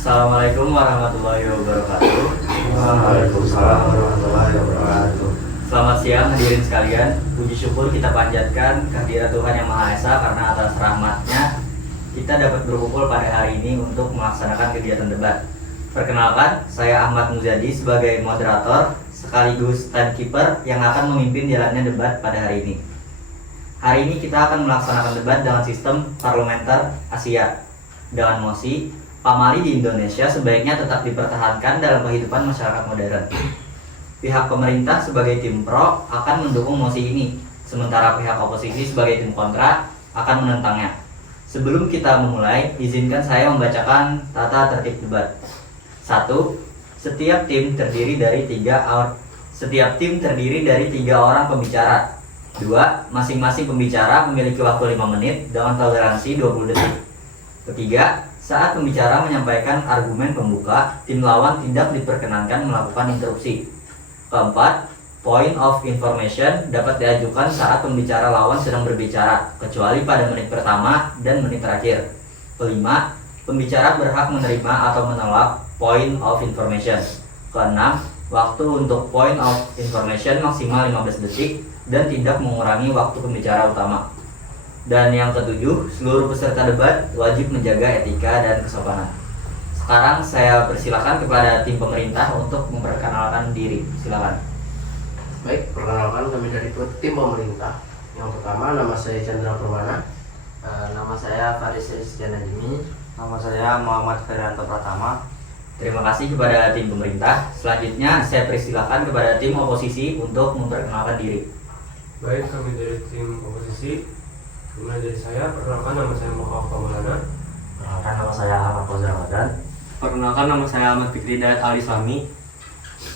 Assalamualaikum warahmatullahi wabarakatuh. Waalaikumsalam warahmatullahi wabarakatuh. Selamat siang hadirin sekalian. Puji syukur kita panjatkan kehadirat Tuhan Yang Maha Esa karena atas rahmat-Nya kita dapat berkumpul pada hari ini untuk melaksanakan kegiatan debat. Perkenalkan, saya Ahmad Muzadi sebagai moderator sekaligus timekeeper yang akan memimpin jalannya debat pada hari ini. Hari ini kita akan melaksanakan debat dengan sistem parlementer Asia dengan mosi pamali di Indonesia sebaiknya tetap dipertahankan dalam kehidupan masyarakat modern. Pihak pemerintah sebagai tim pro akan mendukung mosi ini, sementara pihak oposisi sebagai tim kontra akan menentangnya. Sebelum kita memulai, izinkan saya membacakan tata tertib debat. 1. Setiap tim terdiri dari 3 orang pembicara. 2. Masing-masing pembicara memiliki waktu 5 menit dengan toleransi 20 detik. Ketiga, saat pembicara menyampaikan argumen pembuka, tim lawan tidak diperkenankan melakukan interupsi. Keempat, point of information dapat diajukan saat pembicara lawan sedang berbicara, kecuali pada menit pertama dan menit terakhir. Kelima, pembicara berhak menerima atau menolak point of information. Keenam, waktu untuk point of information maksimal 15 detik dan tidak mengurangi waktu pembicara utama. Dan yang ketujuh, seluruh peserta debat wajib menjaga etika dan kesopanan. Sekarang saya persilakan kepada tim pemerintah untuk memperkenalkan diri. Silakan. Baik, perkenalkan kami dari tim pemerintah. Yang pertama, nama saya Chandra Permana. Nama saya Faris Rizkianajmi. Nama saya Muhammad Ferianto Pratama. Terima kasih kepada tim pemerintah. Selanjutnya saya persilakan kepada tim oposisi untuk memperkenalkan diri. Baik, kami dari tim oposisi. Mulai dari saya, perkenalkan nama saya Muhammad Maulana. Perkenalkan nama saya Ahmad Fauzan Ramadan. Perkenalkan nama saya Ahmad Fikri Dayat Al-Islami.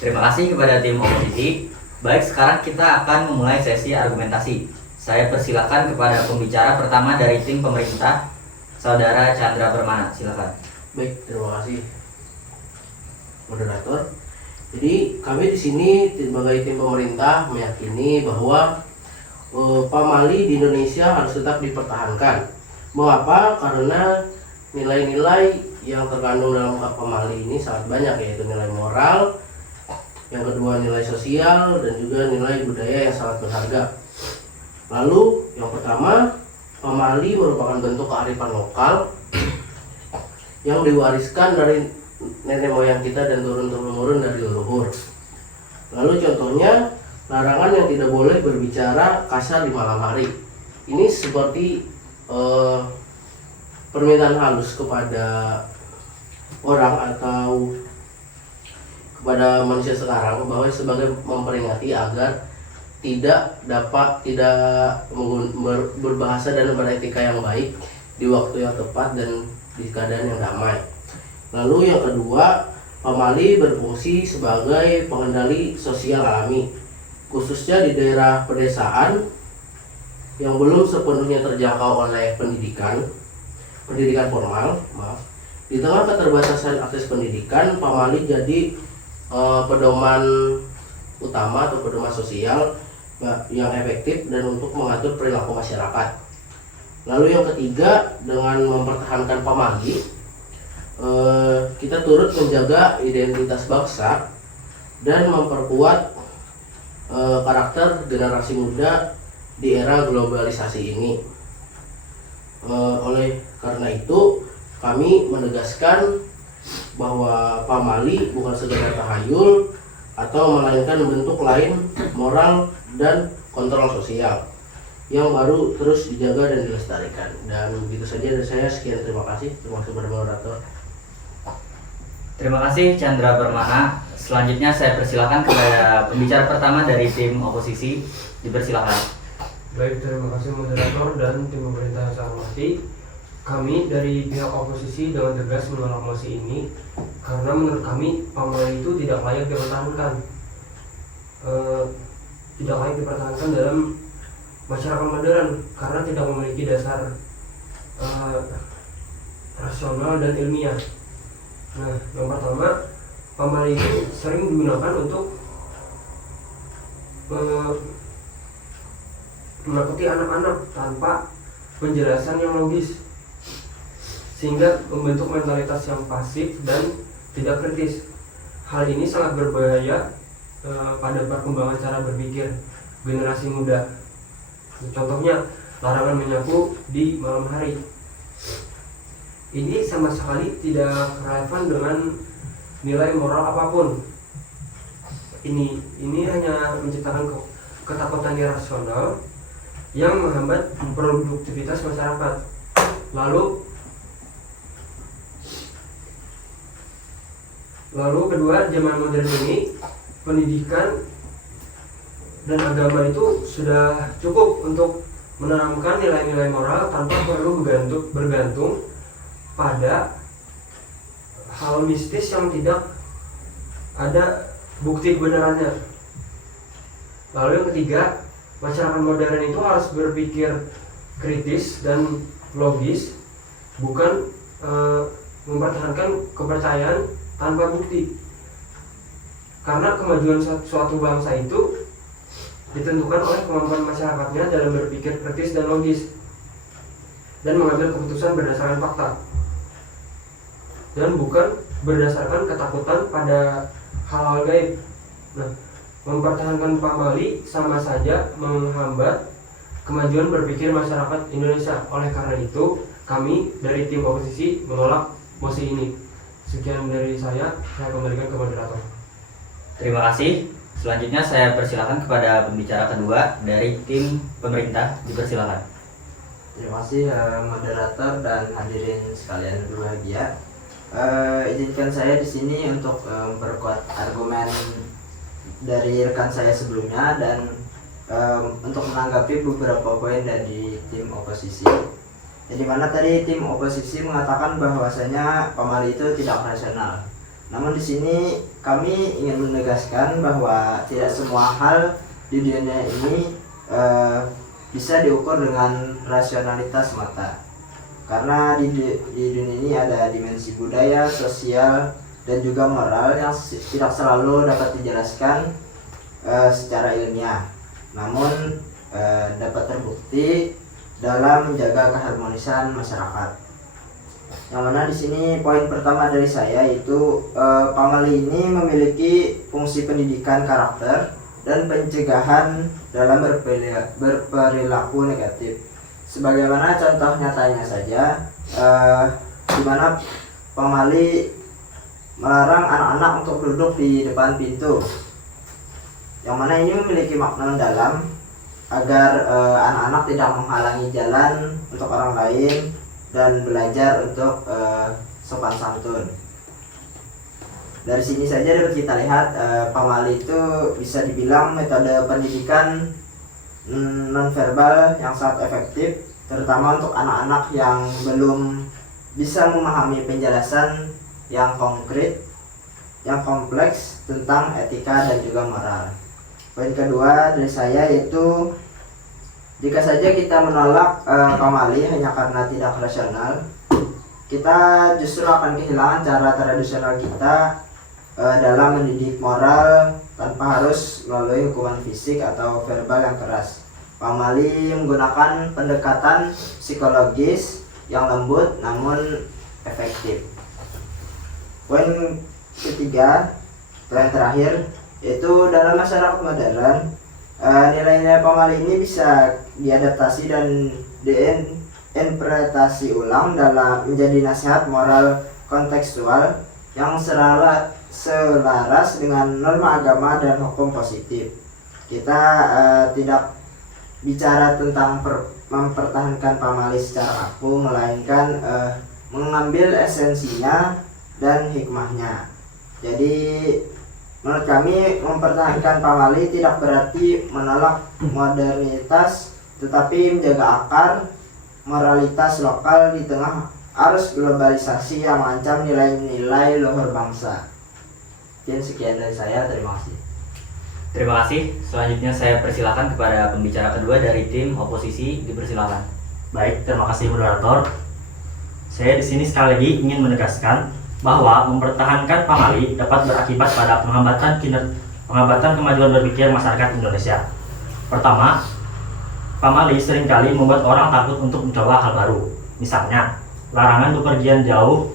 Terima kasih kepada tim oposisi. Baik, sekarang kita akan memulai sesi argumentasi. Saya persilakan kepada pembicara pertama dari tim pemerintah, Saudara Chandra Permana. Silakan. Baik, terima kasih moderator. Jadi kami di sini sebagai tim pemerintah meyakini bahwa pamali di Indonesia harus tetap dipertahankan. Mengapa? Karena nilai-nilai yang terkandung dalam pamali ini sangat banyak, yaitu nilai moral, yang kedua nilai sosial, dan juga nilai budaya yang sangat berharga. Lalu yang pertama, pamali merupakan bentuk kearifan lokal yang diwariskan dari nenek moyang kita dan turun-temurun dari leluhur. Lalu contohnya, larangan yang tidak boleh berbicara kasar di malam hari. Ini seperti permintaan halus kepada orang atau kepada manusia sekarang bahwa sebagai memperingati agar tidak berbahasa dan beretika yang baik di waktu yang tepat dan di keadaan yang damai. Lalu yang kedua, pamali berfungsi sebagai pengendali sosial alami, khususnya di daerah pedesaan yang belum sepenuhnya terjangkau oleh pendidikan formal. Di tengah keterbatasan akses pendidikan, pamali jadi pedoman utama atau pedoman sosial yang efektif dan untuk mengatur perilaku masyarakat. Lalu yang ketiga, dengan mempertahankan pamali, kita turut menjaga identitas bangsa dan memperkuat karakter generasi muda di era globalisasi ini. Oleh karena itu, kami menegaskan bahwa pamali bukan sekedar tahayul atau melainkan bentuk lain moral dan kontrol sosial yang baru terus dijaga dan dilestarikan. Dan begitu saja dari saya. Sekian, terima kasih. Terima kasih kepada moderator. Terima kasih Chandra Permana. Selanjutnya saya persilakan kepada pembicara pertama dari tim oposisi. Dipersilakan. Baik, terima kasih moderator dan tim pemerintah yang saya hormati. Kami dari pihak oposisi dengan tegas menolak mosi ini karena menurut kami pamali itu tidak layak dipertahankan. Tidak layak dipertahankan dalam masyarakat modern karena tidak memiliki dasar rasional dan ilmiah. Nah, yang pertama, pamali itu sering digunakan untuk menakuti anak-anak tanpa penjelasan yang logis. sehingga membentuk mentalitas yang pasif dan tidak kritis. Hal ini sangat berbahaya pada perkembangan cara berpikir generasi muda. Contohnya, larangan menyapu di malam hari. Ini sama sekali tidak relevan dengan nilai moral apapun. Ini hanya menciptakan ketakutan irasional yang menghambat produktivitas masyarakat. Lalu kedua, zaman modern ini pendidikan dan agama itu sudah cukup untuk menanamkan nilai-nilai moral tanpa perlu bergantung pada hal mistis yang tidak ada bukti kebenarannya. Lalu yang ketiga, masyarakat modern itu harus berpikir kritis dan logis, bukan mempertahankan kepercayaan tanpa bukti. Karena kemajuan suatu bangsa itu ditentukan oleh kemampuan masyarakatnya dalam berpikir kritis dan logis dan mengambil keputusan berdasarkan fakta dan bukan berdasarkan ketakutan pada hal-hal gaib. Nah, mempertahankan pamali sama saja menghambat kemajuan berpikir masyarakat Indonesia. Oleh karena itu, kami dari tim oposisi menolak mosi ini. Sekian dari saya kembalikan ke moderator. Terima kasih. Selanjutnya saya persilakan kepada pembicara kedua dari tim pemerintah, dipersilakan. Terima kasih moderator dan hadirin sekalian berbahagia. Izinkan saya di sini untuk memperkuat argumen dari rekan saya sebelumnya dan untuk menanggapi beberapa poin dari tim oposisi. Yang dimana tadi tim oposisi mengatakan bahwasanya pamali itu tidak rasional. Namun di sini kami ingin menegaskan bahwa tidak semua hal di dunia ini bisa diukur dengan rasionalitas semata. Karena di dunia ini ada dimensi budaya, sosial, dan juga moral yang tidak selalu dapat dijelaskan secara ilmiah. Namun dapat terbukti dalam menjaga keharmonisan masyarakat. Yang mana di sini poin pertama dari saya yaitu pamali ini memiliki fungsi pendidikan karakter dan pencegahan dalam berperilaku negatif. Sebagaimana contoh nyatanya saja, di mana pamali melarang anak-anak untuk duduk di depan pintu, yang mana ini memiliki makna mendalam agar anak-anak tidak menghalangi jalan untuk orang lain dan belajar untuk sopan santun. Dari sini saja dapat kita lihat pamali itu bisa dibilang metode pendidikan nonverbal yang sangat efektif, terutama untuk anak-anak yang belum bisa memahami penjelasan yang konkret, yang kompleks tentang etika dan juga moral. Poin kedua dari saya yaitu jika saja kita menolak pamali hanya karena tidak rasional, kita justru akan kehilangan cara tradisional kita dalam mendidik moral tanpa harus melalui hukuman fisik atau verbal yang keras. Pamali menggunakan pendekatan psikologis yang lembut namun efektif. Poin ketiga, poin terakhir, yaitu dalam masyarakat modern nilai-nilai pamali ini bisa diadaptasi dan diinterpretasi ulang dalam menjadi nasihat moral kontekstual yang selaras dengan norma agama dan hukum positif. Kita tidak bicara tentang mempertahankan pamali secara kaku, melainkan mengambil esensinya dan hikmahnya. Jadi menurut kami mempertahankan pamali tidak berarti menolak modernitas, tetapi menjaga akar moralitas lokal di tengah arus globalisasi yang mengancam nilai-nilai luhur bangsa. Sekian dari saya, terima kasih. Terima kasih. Selanjutnya saya persilakan kepada pembicara kedua dari tim oposisi, dipersilakan. Baik, terima kasih moderator. Saya di sini sekali lagi ingin menegaskan bahwa mempertahankan pamali dapat berakibat pada penghambatan kemajuan berpikir masyarakat Indonesia. Pertama, pamali seringkali membuat orang takut untuk mencoba hal baru. Misalnya, larangan bepergian jauh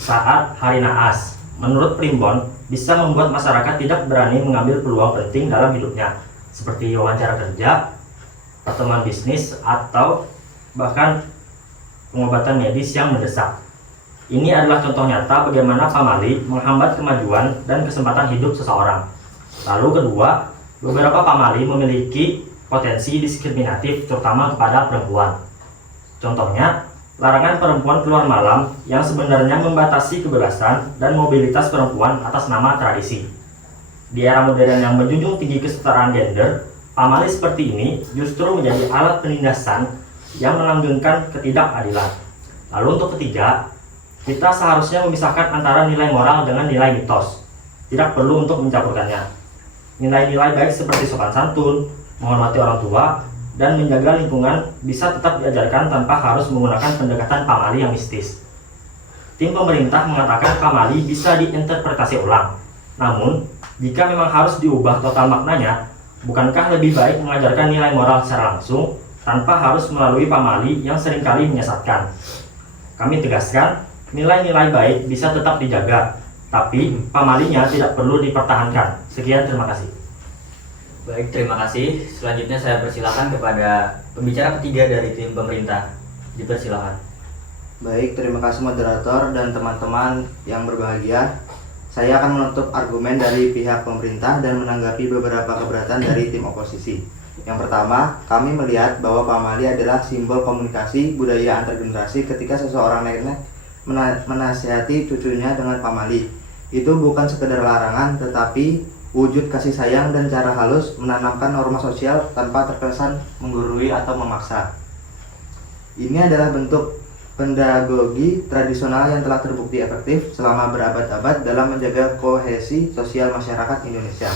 saat hari naas. Menurut Primbon, bisa membuat masyarakat tidak berani mengambil peluang penting dalam hidupnya, seperti wawancara kerja, pertemuan bisnis, atau bahkan pengobatan medis yang mendesak. Ini adalah contoh nyata bagaimana pamali menghambat kemajuan dan kesempatan hidup seseorang. Lalu kedua, beberapa pamali memiliki potensi diskriminatif terutama kepada perempuan. Contohnya, larangan perempuan keluar malam yang sebenarnya membatasi kebebasan dan mobilitas perempuan atas nama tradisi. Di era modern yang menjunjung tinggi kesetaraan gender, pamali seperti ini justru menjadi alat penindasan yang melanggengkan ketidakadilan. Lalu untuk ketiga, kita seharusnya memisahkan antara nilai moral dengan nilai mitos. Tidak perlu untuk mencampurkannya. Nilai-nilai baik seperti sopan santun, menghormati orang tua, dan menjaga lingkungan bisa tetap diajarkan tanpa harus menggunakan pendekatan pamali yang mistis. Tim pemerintah mengatakan pamali bisa diinterpretasi ulang. Namun, jika memang harus diubah total maknanya, bukankah lebih baik mengajarkan nilai moral secara langsung tanpa harus melalui pamali yang seringkali menyesatkan? Kami tegaskan, nilai-nilai baik bisa tetap dijaga, tapi pamalinya tidak perlu dipertahankan. Sekian, terima kasih. Baik, terima kasih. Selanjutnya saya persilakan kepada pembicara ketiga dari tim pemerintah. Dipersilakan. Baik, terima kasih moderator dan teman-teman yang berbahagia. Saya akan menutup argumen dari pihak pemerintah dan menanggapi beberapa keberatan dari tim oposisi. Yang pertama, kami melihat bahwa pamali adalah simbol komunikasi budaya antar generasi ketika seseorang nenek menasihati cucunya dengan pamali. Itu bukan sekedar larangan, tetapi wujud kasih sayang dan cara halus menanamkan norma sosial tanpa terkesan menggurui atau memaksa. Ini adalah bentuk pedagogi tradisional yang telah terbukti efektif selama berabad-abad dalam menjaga kohesi sosial masyarakat Indonesia.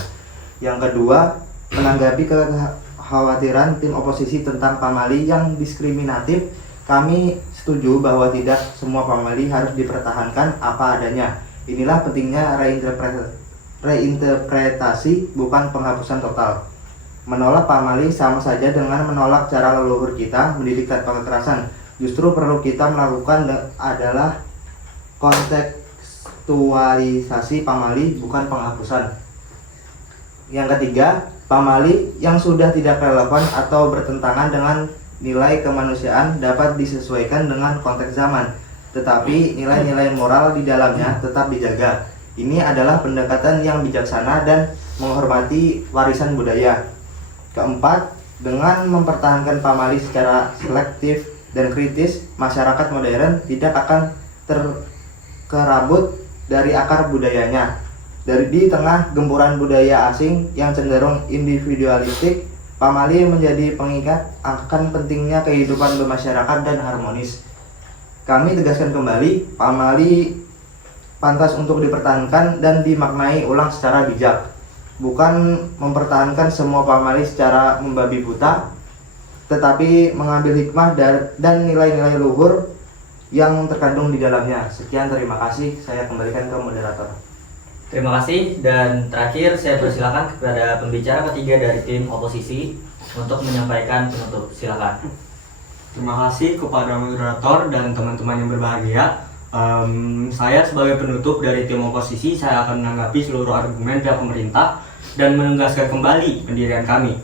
Yang kedua, menanggapi kekhawatiran tim oposisi tentang pamali yang diskriminatif, kami setuju bahwa tidak semua pamali harus dipertahankan apa adanya. Inilah pentingnya reinterpretasi, bukan penghapusan total. Menolak pamali sama saja dengan menolak cara leluhur kita mendidik tanpa kekerasan. Justru perlu kita melakukan adalah kontekstualisasi pamali, bukan penghapusan. Yang ketiga, pamali yang sudah tidak relevan atau bertentangan dengan nilai kemanusiaan dapat disesuaikan dengan konteks zaman, tetapi nilai-nilai moral di dalamnya tetap dijaga. Ini adalah pendekatan yang bijaksana dan menghormati warisan budaya. Keempat, dengan mempertahankan pamali secara selektif dan kritis, masyarakat modern tidak akan terkerabut dari akar budayanya. Di tengah gempuran budaya asing yang cenderung individualistik, pamali menjadi pengingat akan pentingnya kehidupan bermasyarakat dan harmonis. Kami tegaskan kembali, pamali pantas untuk dipertahankan dan dimaknai ulang secara bijak, bukan mempertahankan semua pamali secara membabi buta, tetapi mengambil hikmah dan nilai-nilai luhur yang terkandung di dalamnya. Sekian, terima kasih. Saya kembalikan ke moderator. Terima kasih, dan terakhir saya persilakan kepada pembicara ketiga dari tim oposisi untuk menyampaikan penutup. Silakan. Terima kasih kepada moderator dan teman-teman yang berbahagia. Saya sebagai penutup dari tim oposisi, saya akan menanggapi seluruh argumen pihak pemerintah dan menegaskan kembali pendirian kami.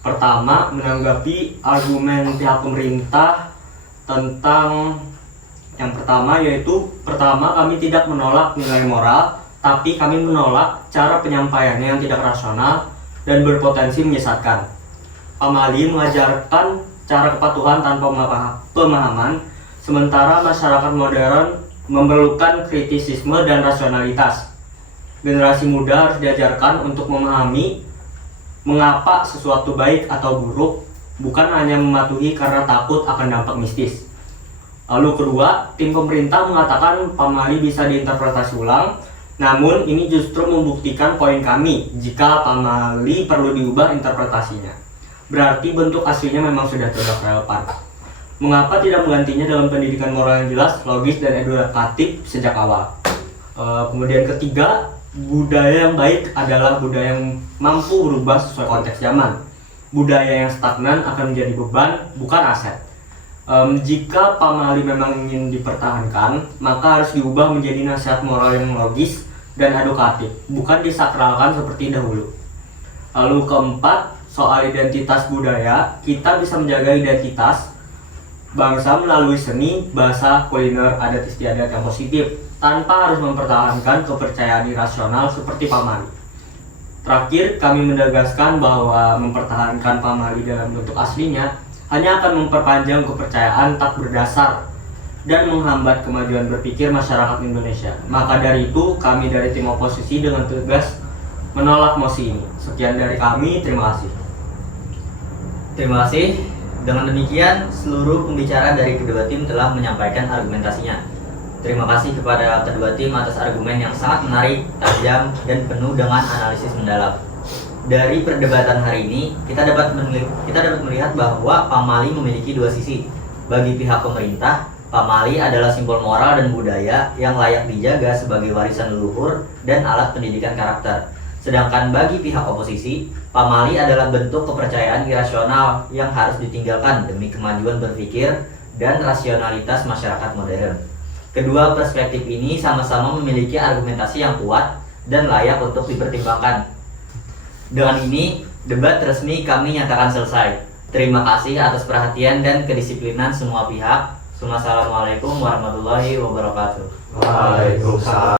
Pertama, menanggapi argumen pihak pemerintah tentang yang pertama, yaitu kami tidak menolak nilai moral, tapi kami menolak cara penyampaiannya yang tidak rasional dan berpotensi menyesatkan. Pamali mengajarkan cara kepatuhan tanpa pemahaman, sementara masyarakat modern memerlukan kritisisme dan rasionalitas. Generasi muda harus diajarkan untuk memahami mengapa sesuatu baik atau buruk, bukan hanya mematuhi karena takut akan dampak mistis. Lalu kedua, tim pemerintah mengatakan pamali bisa diinterpretasi ulang, namun ini justru membuktikan poin kami, jika pamali perlu diubah interpretasinya. Berarti bentuk aslinya memang sudah tidak relevan. Mengapa tidak menggantinya dalam pendidikan moral yang jelas, logis, dan edukatif sejak awal? Kemudian ketiga, budaya yang baik adalah budaya yang mampu berubah sesuai konteks zaman. Budaya yang stagnan akan menjadi beban, bukan aset. Jika pamali memang ingin dipertahankan, maka harus diubah menjadi nasihat moral yang logis dan edukatif, bukan disakralkan seperti dahulu. Lalu keempat, soal identitas budaya, kita bisa menjaga identitas bangsa melalui seni, bahasa, kuliner, adat istiadat yang positif, tanpa harus mempertahankan kepercayaan irasional seperti pamali. Terakhir, kami menegaskan bahwa mempertahankan pamali dalam bentuk aslinya hanya akan memperpanjang kepercayaan tak berdasar dan menghambat kemajuan berpikir masyarakat Indonesia. Maka dari itu, kami dari tim oposisi dengan tegas menolak mosi ini. Sekian dari kami, terima kasih. Terima kasih. Dengan demikian, seluruh pembicara dari kedua tim telah menyampaikan argumentasinya. Terima kasih kepada kedua tim atas argumen yang sangat menarik, tajam, dan penuh dengan analisis mendalam. Dari perdebatan hari ini, kita dapat melihat bahwa pamali memiliki dua sisi. Bagi pihak pemerintah, pamali adalah simbol moral dan budaya yang layak dijaga sebagai warisan leluhur dan alat pendidikan karakter. Sedangkan bagi pihak oposisi, pamali adalah bentuk kepercayaan irasional yang harus ditinggalkan demi kemajuan berpikir dan rasionalitas masyarakat modern. Kedua perspektif ini sama-sama memiliki argumentasi yang kuat dan layak untuk dipertimbangkan. Dengan ini, debat resmi kami nyatakan selesai. Terima kasih atas perhatian dan kedisiplinan semua pihak. Wassalamualaikum warahmatullahi wabarakatuh. Waalaikumsalam.